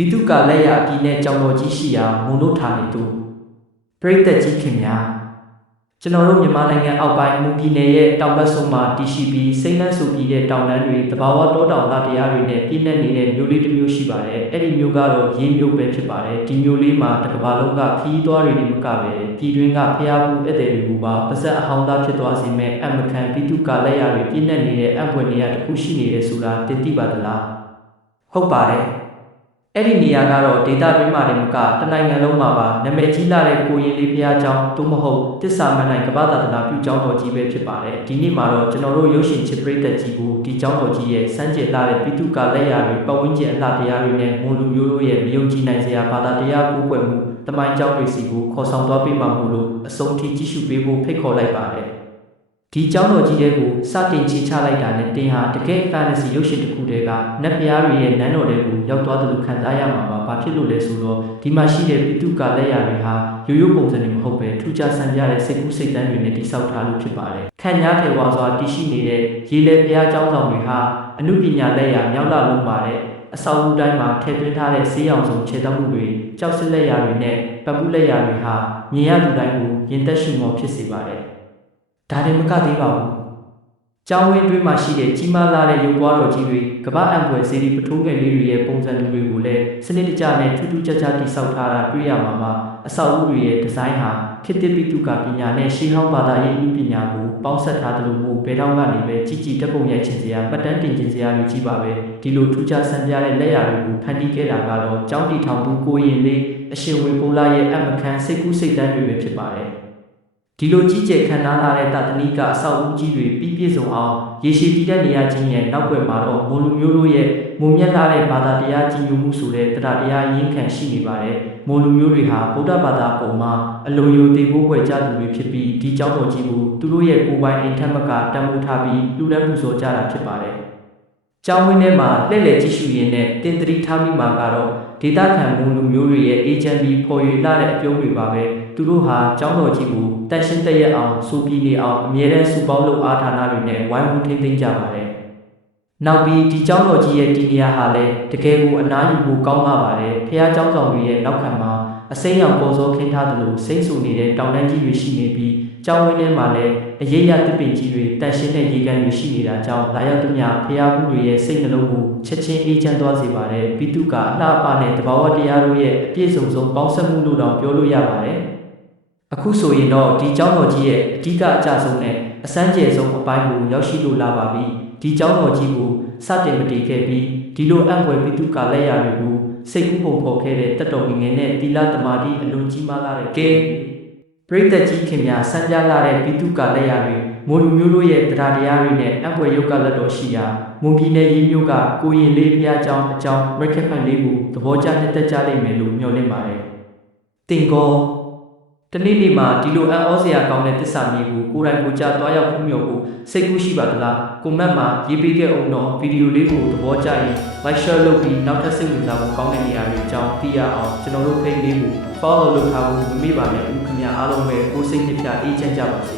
ဗီတုကလက်ရအပြည်နဲ့ကြောင်တော်ကြီးရှိရာမုံတို့ထားနေသူပရိသတ်ကြီးခင်များကျွန်တော်တို့မြန်မာနိုင်ငံအောက်ပိုင်းမွန်ပြည်နယ်ရဲ့တောင်ဘက်ဆုံးမှာတည်ရှိပြီးစိမ့်လန်းဆူပြီးတဲ့တောင်လန်းတွေတဘာဝတောတောင်လာတရားတွေနဲ့ပြည့်နှက်နေတဲ့မြို့လေးတစ်မျိုးရှိပါတယ်။အဲ့ဒီမြို့ကတော့ရေးမြို့ပဲဖြစ်ပါတယ်။ဒီမြို့လေးမှာတစ်ကမ္ဘာလုံးကခီးသွားတွေနဲ့မကပဲပြည်တွင်းကဖျားဘူးဧည့်သည်တွေကပါပါဇက်အဟောင်းသားဖြစ်သွားစေမဲ့အမကန်ဗီတုကလက်ရတွေပြည့်နှက်နေတဲ့အံ့ဖွယ်နေရာတစ်ခုရှိနေတယ်ဆိုတာသိပါသလား။ဟုတ်ပါတယ်။အဲ့ဒီနေရာကတော့ဒေတာတွင်းမှာတည်းမကတနိုင်ငံလုံးမှာပါနာမည်ကြီးလာတဲ့ကိုရင်လေးဖျားเจ้าသို့မဟုတ်တစ္ဆာမန်နိုင်ကပ္ပသာသနာပြုเจ้าတော်ကြီးပဲဖြစ်ပါတယ်ဒီနေ့မှာတော့ကျွန်တော်တို့ရုပ်ရှင်ချစ်ပရိသတ်ကြီးကိုဒီเจ้าတော်ကြီးရဲ့စမ်းကြယ်လာတဲ့ပိတုကလက်ရာတွေပတ်ဝန်းကျင်အလှတရားတွေနဲ့မွန်လူမျိုးတို့ရဲ့မယုံကြည်နိုင်စရာဘာသာတရားကိုးကွယ်မှုတမိုင်းเจ้าတွေစီကိုခေါ်ဆောင်သွားပေးမှာမို့လို့အဆုံးထိကြည့်ရှုပေးဖို့ဖိတ်ခေါ်လိုက်ပါတယ်ဒီเจ้าတော်ကြီးတွေကိုစတင်ချေချလိုက်တာနဲ့တင်ဟာတကယ်ဖန်တစီရုပ်ရှင်တစ်ခုတည်းကနတ်ဖျားတွေရဲ့နန်းတော်တွေကိုရောက်သွားတယ်လို့ခံစားရမှာပါဘာဖြစ်လို့လဲဆိုတော့ဒီမှာရှိတဲ့ပိတုကလက်ရာတွေဟာရိုးရိုးပုံစံတွေမဟုတ်ပဲထူးခြားဆန်းပြတဲ့စိတ်ကူးစိတ်တမ်းတွေနဲ့တိစောက်ထားလို့ဖြစ်ပါတယ်ခန့်ညားထေဝါစွာတည်ရှိနေတဲ့ရေလေဖျားเจ้าဆောင်တွေဟာအနုပညာလက်ရာမြောက်လာလုံးပါတယ်အဆောက်အဦတိုင်းမှာထည့်သွင်းထားတဲ့ဆေးရောင်စုံခြေတောက်မှုတွေကြောက်စစ်လက်ရာတွေနဲ့ပတ်ပူးလက်ရာတွေဟာမြင်ရသူတိုင်းကိုရင်သက်ရှုမောဖြစ်စေပါတယ်ဒါတွေမကသေးပါဘူး။ကျောင်းဝင်းတွင်းမှာရှိတဲ့ကြီးမားလာတဲ့ရုပ်ပွားတော်ကြီးတွေကမ္ဘာအံဖွယ်စေတီပထိုးငယ်လေးတွေရဲ့ပုံစံတွေကိုလည်းစနစ်တကျနဲ့ထူးထူးခြားခြားတည်ဆောက်ထားတာတွေ့ရမှာပါ။အဆောက်အဦတွေရဲ့ဒီဇိုင်းဟာခေတ်သစ်ပိတုကပညာနဲ့ရှေးဟောင်းဘာသာရေးဥပညာကိုပေါင်းစပ်ထားတယ်လို့ဘယ်တော့မှနေပဲကြီးကြီးတက်ပုံရိုက်ချင်စရာပတ်တန်းတင်ချင်စရာတွေကြီးပါပဲ။ဒီလိုထူးခြားဆန်းပြတဲ့လက်ရာတွေကိုဖန်တီးခဲ့တာကတော့ကျောင်းတီထောင်သူကိုရင်လေးအရှင်ဝေပိုလာရဲ့အမခန်စိတ်ကူးစိတ်တမ်းတွေပဲဖြစ်ပါတယ်။ဒီလိုကြီးကျယ်ခမ်းနားလာတဲ့တာတဏိကအဆောက်အဦကြီးတွေပြည့်စုံအောင်ရေရှည်တည်တဲ့နေရာချင်းရဲ့နောက်ွယ်မှာတော့မွန်လူမျိုးတို့ရဲ့မွန်မြတ်လာတဲ့ဘာသာတရားကြီးညိုမှုဆိုတဲ့တရားတရားရင်းခံရှိနေပါတယ်မွန်လူမျိုးတွေဟာဗုဒ္ဓဘာသာပုံမှာအလိုယိုသိဖို့ွယ်ကြသူတွေဖြစ်ပြီးဒီเจ้าတော်ကြီးကိုသူတို့ရဲ့ကိုယ်ပိုင်အိမ်ထက်မကတန်ဖိုးထားပြီးလူလက်ပူဇော်ကြတာဖြစ်ပါတယ်ကျောင်းဝင်းထဲမှာလှည့်လည်ကြည့်ရှုရင်းနဲ့တင်သတိထားမိမှာကတော့ဒေတာခံမွန်လူမျိုးတွေရဲ့အေဂျင့်ပြီးပေါ်ရလာတဲ့အပြုံးတွေပါပဲသူတို့ဟာကျောင်းတော်ကြီးကိုတန်ရှင်းတရက်အောင်စူပြီးနေအောင်အမြဲတမ်းစူပေါင်းလုပ်အားဌာနတွေနဲ့ဝိုင်းဝန်းထိန်းသိမ်းကြပါတယ်။နောက်ပြီးဒီကျောင်းတော်ကြီးရဲ့ဒီနေရာဟာလည်းတကယ်ကိုအနားယူဖို့ကောင်းပါပါတယ်။ဖះကျောင်းဆောင်တွေရဲ့နောက်ခံမှာအစိမ်းရောင်ပေါ်စောခင်းထားသလိုစိမ့်ဆူနေတဲ့တောင်တန်းကြီးတွေရှိနေပြီးကျောင်းဝင်းထဲမှာလည်းအရေးရသစ်ပင်ကြီးတွေတန်ရှင်းတဲ့ရေကန်တွေရှိနေတာကြောင့်လာရောက်သူများဖះဘူးတွေရဲ့စိတ်နှလုံးကိုချက်ချင်းအေးချမ်းသွားစေပါတယ်။ပိတုကအလှပနဲ့တဘာဝတရားတို့ရဲ့အပြည့်စုံဆုံးပေါင်းစပ်မှုလို့တောင်ပြောလို့ရပါတယ်။အခုဆိုရင်တော့ဒီကျောင်းတော်ကြီးရဲ့အဓိကအကျဆုံးနဲ့အစမ်းကျယ်ဆုံးအပိုင်းကိုရောက်ရှိလို့လာပါပြီ။ဒီကျောင်းတော်ကြီးကိုစတင်မတည်ခဲ့ပြီးဒီလိုအံ့ဖွယ်ပိတုကလက်ရာတွေကိုစိတ်ကူးပုံဖော်ခဲ့တဲ့တတ်တော်ငယ်နဲ့သီလသမာဓိအလွန်ကြီးမားလာတဲ့ကဲပရိသတ်ကြီးခင်များစံပြလာတဲ့ပိတုကလက်ရာတွေမွန်လူမျိုးတို့ရဲ့တရားတရားတွေနဲ့အံ့ဖွယ်ယုတ်ကလက်တော်ရှိရာမွန်ပြည်နယ်ရေးမြို့ကကိုရင်လေးဖျားကျောင်းအကြောင်းရက်ခက်ဖန်လေးကိုသဘောကျနှစ်သက်ကြလိမ့်မယ်လို့မျှော်လင့်ပါတယ်။တင်ကောတနေ့နေ့မှာဒီလိုအံ့ဩစရာကောင်းတဲ့သစ္စာမျိုးကိုကိုယ်တိုင်ကိုကြားသွားရောက်ဖူးမြော်ဖို့စိတ်ကူးရှိပါသလားကွန်မန့်မှာရေးပေးခဲ့အောင်တော့ဗီဒီယိုလေးကိုသဘောကျရင် like share လုပ်ပြီးနောက်ထပ်စိတ်ဝင်စားဖို့ကောင်းတဲ့နေရာတွေအကြောင်းသိရအောင်ကျွန်တော်တို့ page လေးကို follow လုပ်ထားဖို့မမေ့ပါနဲ့ဦးခင်ဗျာအားလုံးပဲကိုယ်စိတ်နှစ်ဖြာအေးချမ်းကြပါစေ